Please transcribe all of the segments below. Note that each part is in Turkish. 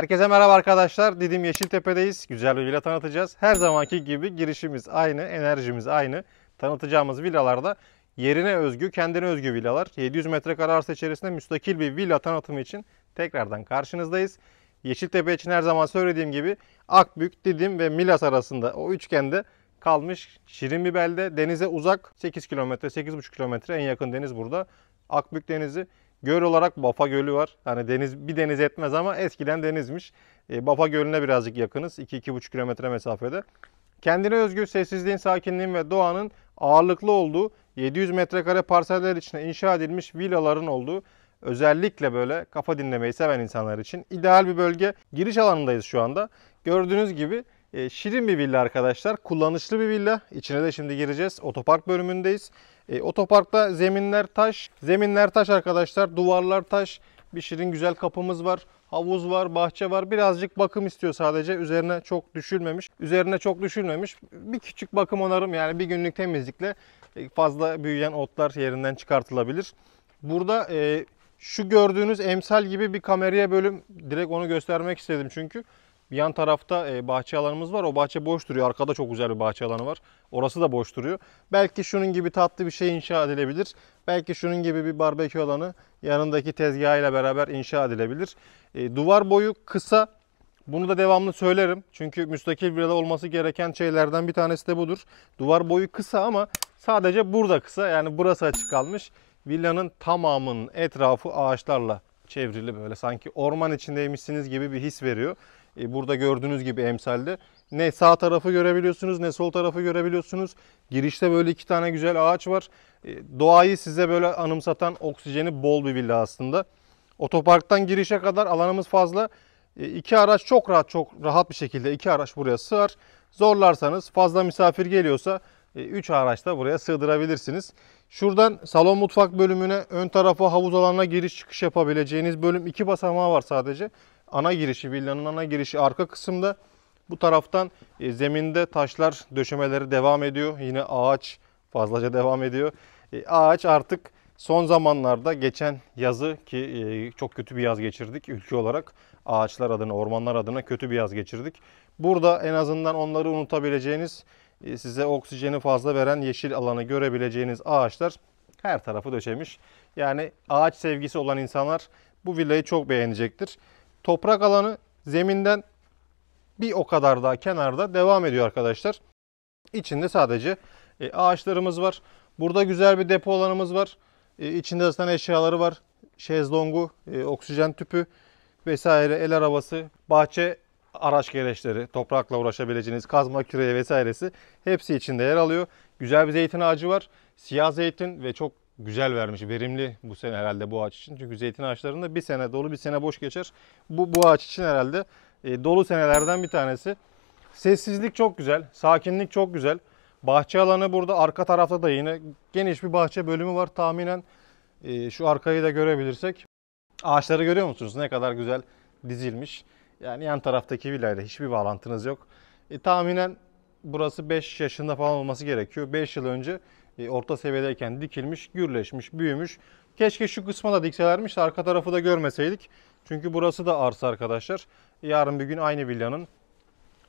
Herkese merhaba arkadaşlar. Didim Yeşiltepe'deyiz. Güzel bir villa tanıtacağız. Her zamanki gibi girişimiz aynı, enerjimiz aynı. Tanıtacağımız villalarda yerine özgü, kendine özgü villalar. 700 metrekare arsa içerisinde müstakil bir villa tanıtımı için tekrardan karşınızdayız. Yeşiltepe için her zaman söylediğim gibi Akbük, Didim ve Milas arasında o üçgende kalmış şirin bir belde. Denize uzak 8 kilometre, 8,5 kilometre en yakın deniz burada. Akbük Denizi. Göl olarak Bafa Gölü var. Hani deniz bir deniz etmez ama eskiden denizmiş. Bafa Gölü'ne birazcık yakınız. 2-2,5 kilometre mesafede. Kendine özgü sessizliğin, sakinliğin ve doğanın ağırlıklı olduğu 700 metrekare parseller içine inşa edilmiş villaların olduğu özellikle böyle kafa dinlemeyi seven insanlar için ideal bir bölge. Giriş alanındayız şu anda. Gördüğünüz gibi şirin bir villa arkadaşlar. Kullanışlı bir villa. İçine de şimdi gireceğiz. Otopark bölümündeyiz. Otoparkta zeminler taş. Zeminler taş arkadaşlar. Duvarlar taş. Bir şirin güzel kapımız var. Havuz var, bahçe var. Birazcık bakım istiyor sadece. Üzerine çok düşülmemiş. Bir küçük bakım onarım, yani bir günlük temizlikle fazla büyüyen otlar yerinden çıkartılabilir. Burada şu gördüğünüz emsal gibi bir kameraya bölüm. Direkt onu göstermek istedim çünkü. Yan tarafta bahçe alanımız var. O bahçe boş duruyor. Arkada çok güzel bir bahçe alanı var. Orası da boş duruyor. Belki şunun gibi tatlı bir şey inşa edilebilir. Belki şunun gibi bir barbekü alanı yanındaki tezgahıyla beraber inşa edilebilir. Duvar boyu kısa. Bunu da devamlı söylerim. Çünkü müstakil villada olması gereken şeylerden bir tanesi de budur. Duvar boyu kısa ama sadece burada kısa. Yani burası açık kalmış. Villanın tamamının etrafı ağaçlarla çevrili, böyle sanki orman içindeymişsiniz gibi bir his veriyor. Burada gördüğünüz gibi emsalde ne sağ tarafı görebiliyorsunuz ne sol tarafı görebiliyorsunuz. Girişte böyle iki tane güzel ağaç var. Doğayı size böyle anımsatan, oksijeni bol bir villa aslında. Otoparktan girişe kadar alanımız fazla. İki araç çok rahat bir şekilde iki araç buraya sığar. Zorlarsanız, fazla misafir geliyorsa 3 araç da buraya sığdırabilirsiniz. Şuradan salon mutfak bölümüne, ön tarafa havuz alanına giriş çıkış yapabileceğiniz bölüm, 2 basamağı var sadece. Ana girişi, villanın ana girişi arka kısımda. Bu taraftan zeminde taşlar döşemeleri devam ediyor. Yine ağaç fazlaca devam ediyor. Ağaç artık son zamanlarda, geçen yazı ki çok kötü bir yaz geçirdik ülke olarak. Ağaçlar adına, ormanlar adına kötü bir yaz geçirdik. Burada en azından onları unutabileceğiniz, size oksijeni fazla veren yeşil alanı görebileceğiniz ağaçlar her tarafı döşemiş. Yani ağaç sevgisi olan insanlar bu villayı çok beğenecektir. Toprak alanı zeminden bir o kadar daha kenarda devam ediyor arkadaşlar. İçinde sadece ağaçlarımız var. Burada güzel bir depo alanımız var. İçinde zaten eşyaları var. Şezlongu, oksijen tüpü vesaire, el arabası, bahçe araç gereçleri, toprakla uğraşabileceğiniz kazma küreği vesairesi hepsi içinde yer alıyor. Güzel bir zeytin ağacı var. Siyah zeytin ve çok güzel vermiş. Verimli bu sene herhalde bu ağaç için. Çünkü zeytin ağaçlarında bir sene dolu bir sene boş geçer. Bu ağaç için herhalde dolu senelerden bir tanesi. Sessizlik çok güzel. Sakinlik çok güzel. Bahçe alanı burada arka tarafta da yine geniş bir bahçe bölümü var. Tahminen şu arkayı da görebilirsek. Ağaçları görüyor musunuz? Ne kadar güzel dizilmiş. Yani yan taraftaki villayla hiçbir bağlantınız yok. Tahminen burası 5 yaşında falan olması gerekiyor. 5 yıl önce orta seviyedeyken dikilmiş, gürleşmiş, büyümüş. Keşke şu kısma da dikselermiş, arka tarafı da görmeseydik. Çünkü burası da arsa arkadaşlar. Yarın bir gün aynı villanın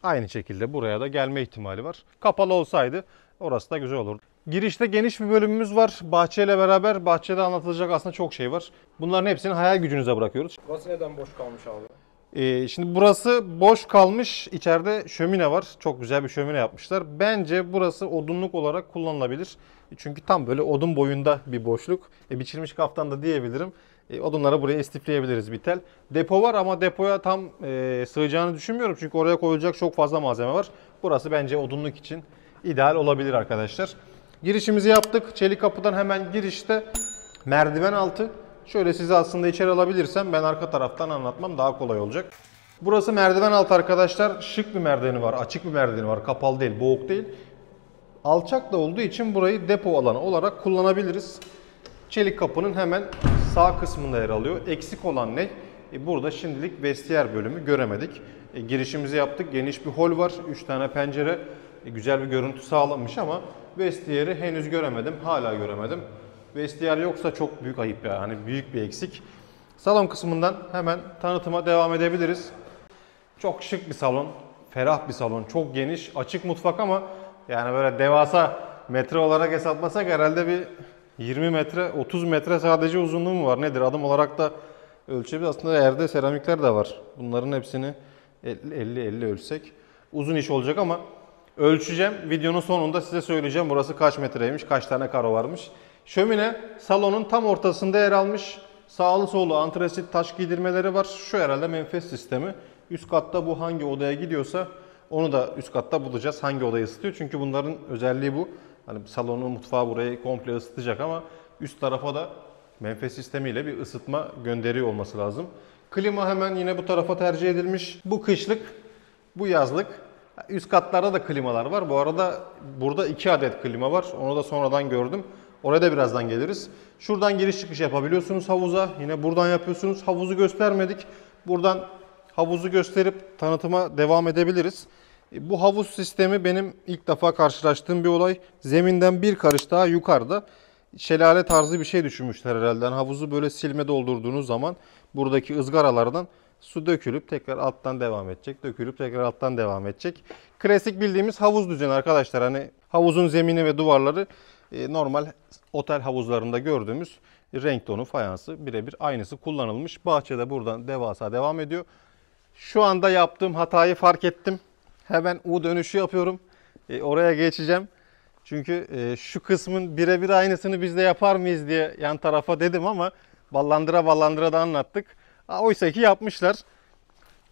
aynı şekilde buraya da gelme ihtimali var. Kapalı olsaydı orası da güzel olurdu. Girişte geniş bir bölümümüz var. Bahçeyle beraber bahçede anlatılacak aslında çok şey var. Bunların hepsini hayal gücünüze bırakıyoruz. Burası neden boş kalmış abi? Şimdi burası boş kalmış. İçeride şömine var. Çok güzel bir şömine yapmışlar. Bence burası odunluk olarak kullanılabilir. Çünkü tam böyle odun boyunda bir boşluk. Biçilmiş kaftan da diyebilirim. Odunları buraya istifleyebiliriz bir tel. Depo var ama depoya tam sığacağını düşünmüyorum. Çünkü oraya koyulacak çok fazla malzeme var. Burası bence odunluk için ideal olabilir arkadaşlar. Girişimizi yaptık. Çelik kapıdan hemen girişte merdiven altı. Şöyle sizi aslında içeri alabilirsem ben arka taraftan anlatmam daha kolay olacak. Burası merdiven altı arkadaşlar. Şık bir merdiveni var, açık bir merdiveni var. Kapalı değil, boğuk değil. Alçak da olduğu için burayı depo alanı olarak kullanabiliriz. Çelik kapının hemen sağ kısmında yer alıyor. Eksik olan ne? Burada şimdilik vestiyer bölümü göremedik. Girişimizi yaptık. Geniş bir hol var. 3 tane pencere. Güzel bir görüntü sağlanmış ama vestiyeri henüz göremedim. Hala göremedim. Vestiyer yoksa çok büyük ayıp ya. Hani büyük bir eksik. Salon kısmından hemen tanıtıma devam edebiliriz. Çok şık bir salon, ferah bir salon, çok geniş, açık mutfak ama yani böyle devasa metre olarak hesaplasak herhalde bir 20 metre, 30 metre sadece uzunluğu mu var nedir? Adım olarak da ölçebiliriz. Aslında yerde seramikler de var. Bunların hepsini 50-50 ölçsek uzun iş olacak ama ölçeceğim. Videonun sonunda size söyleyeceğim burası kaç metreymiş, kaç tane karo varmış. Şömine salonun tam ortasında yer almış. Sağlı sollu antresit taş giydirmeleri var. Şu herhalde menfez sistemi. Üst katta bu hangi odaya gidiyorsa onu da üst katta bulacağız. Hangi odayı ısıtıyor? Çünkü bunların özelliği bu. Hani salonu, mutfağı burayı komple ısıtacak ama üst tarafa da menfez sistemiyle bir ısıtma gönderiyor olması lazım. Klima hemen yine bu tarafa tercih edilmiş. Bu kışlık, bu yazlık. Üst katlarda da klimalar var. Bu arada burada 2 adet klima var. Onu da sonradan gördüm. Oraya da birazdan geliriz. Şuradan giriş çıkış yapabiliyorsunuz havuza. Yine buradan yapıyorsunuz. Havuzu göstermedik. Buradan havuzu gösterip tanıtıma devam edebiliriz. Bu havuz sistemi benim ilk defa karşılaştığım bir olay. Zeminden bir karış daha yukarıda. Şelale tarzı bir şey düşünmüşler herhalde. Yani havuzu böyle silme doldurduğunuz zaman buradaki ızgaralardan su dökülüp tekrar alttan devam edecek. Dökülüp tekrar alttan devam edecek. Klasik bildiğimiz havuz düzeni arkadaşlar. Hani havuzun zemini ve duvarları normal otel havuzlarında gördüğümüz renk tonu fayansı birebir aynısı kullanılmış. Bahçede buradan devasa devam ediyor. Şu anda yaptığım hatayı fark ettim. Hemen U dönüşü yapıyorum. Oraya geçeceğim. Çünkü şu kısmın birebir aynısını biz de yapar mıyız diye yan tarafa dedim ama ballandıra ballandıra da anlattık. Oysa ki yapmışlar.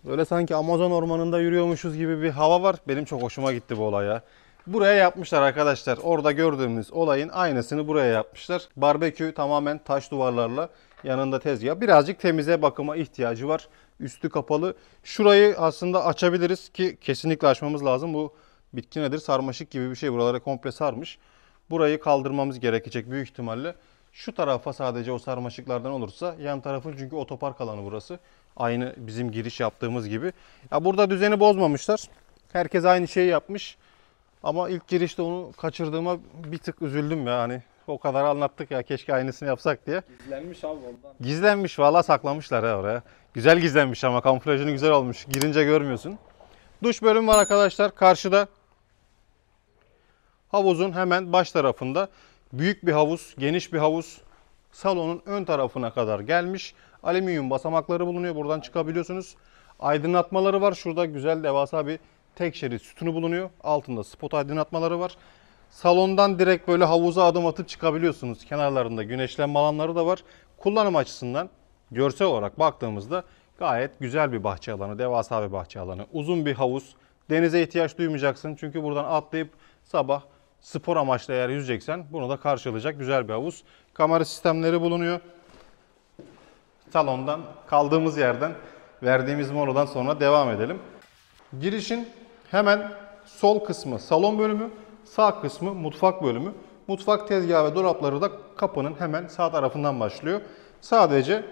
Böyle sanki Amazon ormanında yürüyormuşuz gibi bir hava var. Benim çok hoşuma gitti bu olay ya. Buraya yapmışlar arkadaşlar. Orada gördüğümüz olayın aynısını buraya yapmışlar. Barbekü tamamen taş duvarlarla, yanında tezgah. Birazcık temize, bakıma ihtiyacı var. Üstü kapalı. Şurayı aslında açabiliriz ki kesinlikle açmamız lazım. Bu bitki nedir? Sarmaşık gibi bir şey. Buralara komple sarmış. Burayı kaldırmamız gerekecek büyük ihtimalle. Şu tarafa sadece o sarmaşıklardan olursa, yan tarafın çünkü otopark alanı burası. Aynı bizim giriş yaptığımız gibi. Ya burada düzeni bozmamışlar. Herkes aynı şeyi yapmış. Ama ilk girişte onu kaçırdığıma bir tık üzüldüm ya. Hani o kadar anlattık ya, keşke aynısını yapsak diye. Gizlenmiş abi ondan. Gizlenmiş, valla saklamışlar ya oraya. Güzel gizlenmiş ama kamuflajını güzel olmuş. Girince görmüyorsun. Duş bölümü var arkadaşlar. Karşıda havuzun hemen baş tarafında büyük bir havuz, geniş bir havuz. Salonun ön tarafına kadar gelmiş. Alüminyum basamakları bulunuyor. Buradan çıkabiliyorsunuz. Aydınlatmaları var. Şurada güzel devasa bir tek şerit sütunu bulunuyor. Altında spot aydınlatmaları var. Salondan direkt böyle havuza adım atıp çıkabiliyorsunuz. Kenarlarında güneşlenme alanları da var. Kullanım açısından görsel olarak baktığımızda gayet güzel bir bahçe alanı, devasa bir bahçe alanı. Uzun bir havuz. Denize ihtiyaç duymayacaksın. Çünkü buradan atlayıp sabah spor amaçlı eğer yüzeceksen bunu da karşılayacak güzel bir havuz. Kamera sistemleri bulunuyor. Salondan kaldığımız yerden verdiğimiz moladan sonra devam edelim. Girişin hemen sol kısmı salon bölümü, sağ kısmı mutfak bölümü. Mutfak tezgahı ve dolapları da kapının hemen sağ tarafından başlıyor. Sadece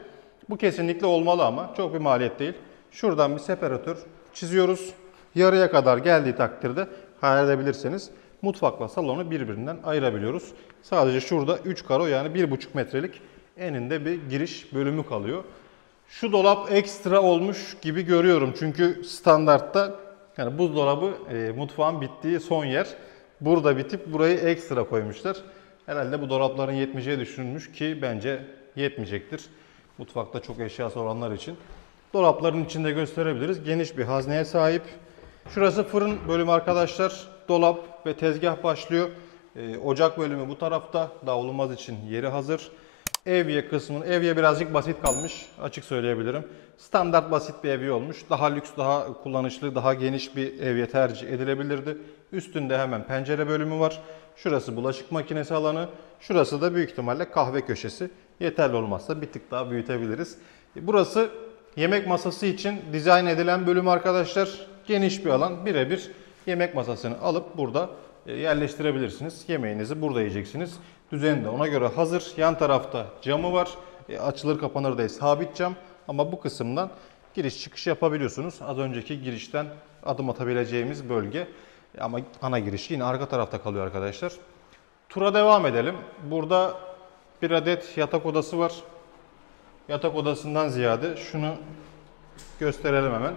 bu kesinlikle olmalı ama çok bir maliyet değil. Şuradan bir separatör çiziyoruz. Yarıya kadar geldiği takdirde halledebilirseniz mutfakla salonu birbirinden ayırabiliyoruz. Sadece şurada 3 karo yani 1,5 metrelik eninde bir giriş bölümü kalıyor. Şu dolap ekstra olmuş gibi görüyorum. Çünkü standartta yani buzdolabı mutfağın bittiği son yer. Burada bitip burayı ekstra koymuşlar. Herhalde bu dolapların yetmeyeceği düşünülmüş ki bence yetmeyecektir. Mutfakta çok eşyası olanlar için. Dolapların içinde gösterebiliriz. Geniş bir hazneye sahip. Şurası fırın bölümü arkadaşlar. Dolap ve tezgah başlıyor. Ocak bölümü bu tarafta. Davulmaz için yeri hazır. Evye kısmının, evye birazcık basit kalmış açık söyleyebilirim. Standart basit bir evye olmuş. Daha lüks, daha kullanışlı, daha geniş bir evye tercih edilebilirdi. Üstünde hemen pencere bölümü var. Şurası bulaşık makinesi alanı. Şurası da büyük ihtimalle kahve köşesi. Yeterli olmazsa bir tık daha büyütebiliriz. Burası yemek masası için dizayn edilen bölüm arkadaşlar. Geniş bir alan, birebir yemek masasını alıp burada yerleştirebilirsiniz. Yemeğinizi burada yiyeceksiniz. Düzeni de ona göre hazır. Yan tarafta camı var. Açılır kapanır diye sabit cam. Ama bu kısımdan giriş çıkış yapabiliyorsunuz. Az önceki girişten adım atabileceğimiz bölge. Ama ana giriş yine arka tarafta kalıyor arkadaşlar. Tura devam edelim. Burada bir adet yatak odası var. Yatak odasından ziyade şunu gösterelim hemen.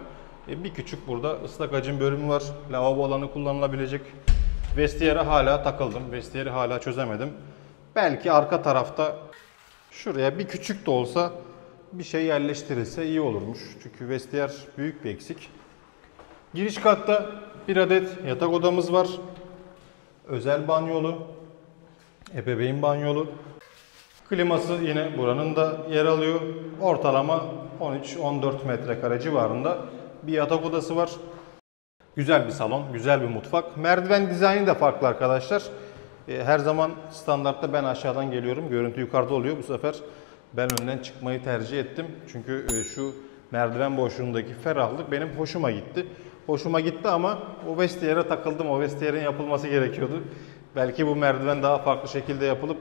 Bir küçük burada ıslak hacim bölümü var. Lavabo alanı kullanılabilecek. Vestiyere hala takıldım. Vestiyeri hala çözemedim. Belki arka tarafta şuraya bir küçük de olsa bir şey yerleştirilse iyi olurmuş. Çünkü vestiyer büyük bir eksik. Giriş katta bir adet yatak odamız var. Özel banyolu, ebeveyn banyolu. Kliması yine buranın da yer alıyor. Ortalama 13-14 metrekare civarında bir yatak odası var. Güzel bir salon, güzel bir mutfak. Merdiven dizaynı da farklı arkadaşlar. Her zaman standartta ben aşağıdan geliyorum. Görüntü yukarıda oluyor. Bu sefer ben önden çıkmayı tercih ettim. Çünkü şu merdiven boşluğundaki ferahlık benim hoşuma gitti. Hoşuma gitti ama o vestiyere takıldım. O vestiyerin yapılması gerekiyordu. Belki bu merdiven daha farklı şekilde yapılıp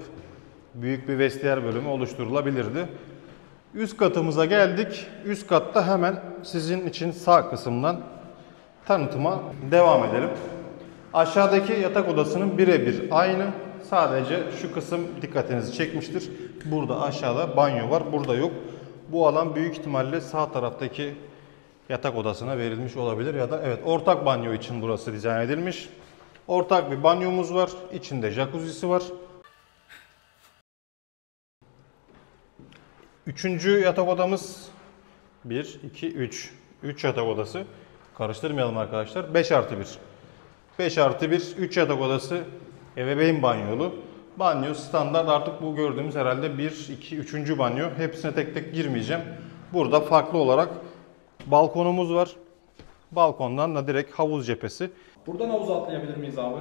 büyük bir vestiyer bölümü oluşturulabilirdi. Üst katımıza geldik. Üst katta hemen sizin için sağ kısımdan tanıtıma devam edelim. Aşağıdaki yatak odasının birebir aynı. Sadece şu kısım dikkatinizi çekmiştir. Burada aşağıda banyo var. Burada yok. Bu alan büyük ihtimalle sağ taraftaki yatak odasına verilmiş olabilir ya da evet ortak banyo için burası dizayn edilmiş. Ortak bir banyomuz var. İçinde jacuzzi'si var. Üçüncü yatak odamız 1, 2, 3. 3 yatak odası. Karıştırmayalım arkadaşlar. 5+1. 5+1, 3 yatak odası, ebeveyn banyolu. Banyo standart, artık bu gördüğümüz herhalde 1, 2, 3. banyo. Hepsine tek tek girmeyeceğim. Burada farklı olarak balkonumuz var. Balkondan da direkt havuz cephesi. Buradan havuza atlayabilir miyiz abi?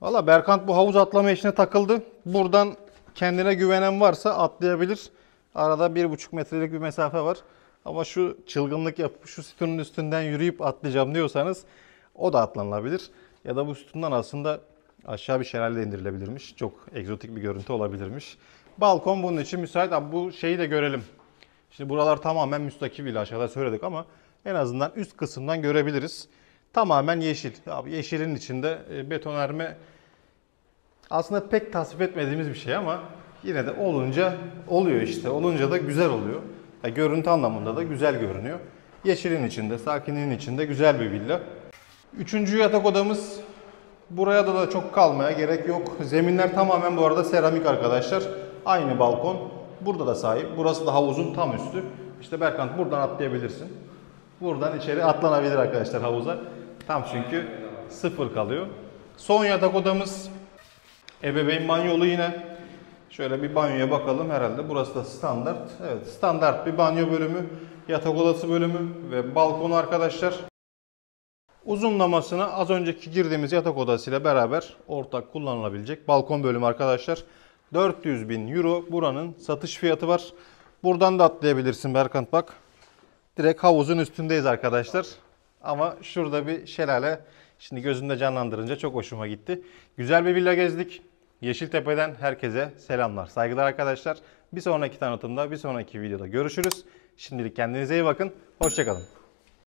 Valla Berkant bu havuz atlama işine takıldı. Buradan kendine güvenen varsa atlayabilir. Arada 1,5 metrelik bir mesafe var. Ama şu çılgınlık yapıp şu sütunun üstünden yürüyüp atlayacağım diyorsanız o da atlanabilir. Ya da bu sütundan aslında aşağı bir şelale indirilebilirmiş. Çok egzotik bir görüntü olabilirmiş. Balkon bunun için müsait. Abi bu şeyi de görelim. Şimdi buralar tamamen müstakil villa, aşağıda söyledik ama en azından üst kısımdan görebiliriz. Tamamen yeşil. Abi yeşilin içinde betonarme aslında pek tasvip etmediğimiz bir şey ama yine de olunca oluyor işte. Olunca da güzel oluyor. Görüntü anlamında da güzel görünüyor. Yeşilin içinde, sakinliğin içinde güzel bir villa. Üçüncü yatak odamız. Buraya da çok kalmaya gerek yok. Zeminler tamamen bu arada seramik arkadaşlar. Aynı balkon. Burada da sahip. Burası da havuzun tam üstü. İşte Berkant buradan atlayabilirsin. Buradan içeri atlanabilir arkadaşlar havuza. Tam çünkü sıfır kalıyor. Son yatak odamız. Ebeveyn banyolu yine. Şöyle bir banyoya bakalım, herhalde burası da standart. Evet, standart bir banyo bölümü, yatak odası bölümü ve balkonu arkadaşlar. Uzunlamasına az önceki girdiğimiz yatak odasıyla beraber ortak kullanılabilecek balkon bölümü arkadaşlar. 400.000 euro buranın satış fiyatı var. Buradan da atlayabilirsin Berkant bak. Direkt havuzun üstündeyiz arkadaşlar. Ama şurada bir şelale şimdi gözümde canlandırınca çok hoşuma gitti. Güzel bir villa gezdik. Yeşiltepe'den herkese selamlar, saygılar arkadaşlar. Bir sonraki tanıtımda, bir sonraki videoda görüşürüz. Şimdilik kendinize iyi bakın. Hoşça kalın.